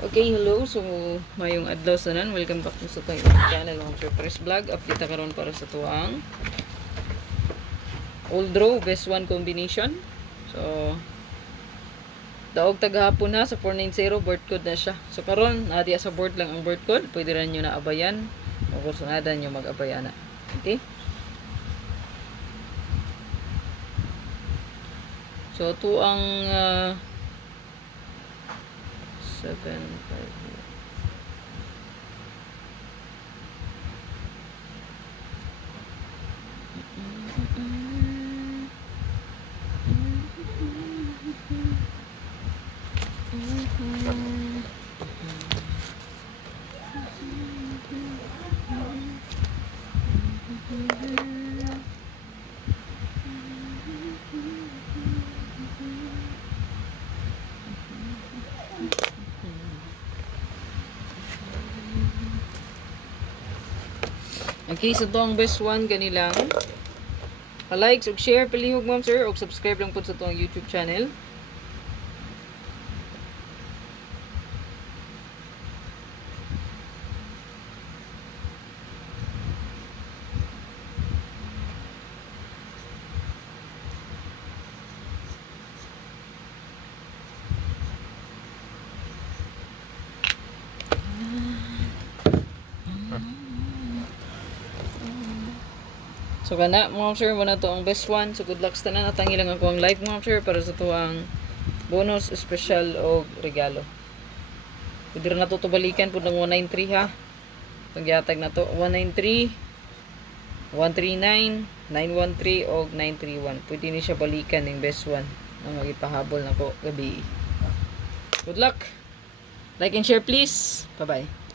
Okay, hello. So, mayong adlaw sa nan. Welcome back to sa itong channel ng Surprise Vlog. Update karon para sa tuwang old row best one combination. So, daog tagahapon na sa 490 board code na siya. So, karon nadiya sa board lang ang board code. Pwede rin nyo na abayan. O kung sunadan nyo mag-abayan na. Okay? So, tuang 7, 5, okay, so ito ang best one kanilang pa-likes ug share palihog ma'am sir ug subscribe lang po sa itong YouTube channel. So kana mga sir, mo na to ang best one. So good luck sa tanan. Natangi lang ako ang live mga sir para sa to ang bonus, special o regalo. Pwede rin na to balikan po ng 193 ha. Itong gihatag na to 193, 139, 913 o 931. Pwede ni siya balikan ng best one na magipahabol na ko gabi. Good luck. Like and share please. Bye bye.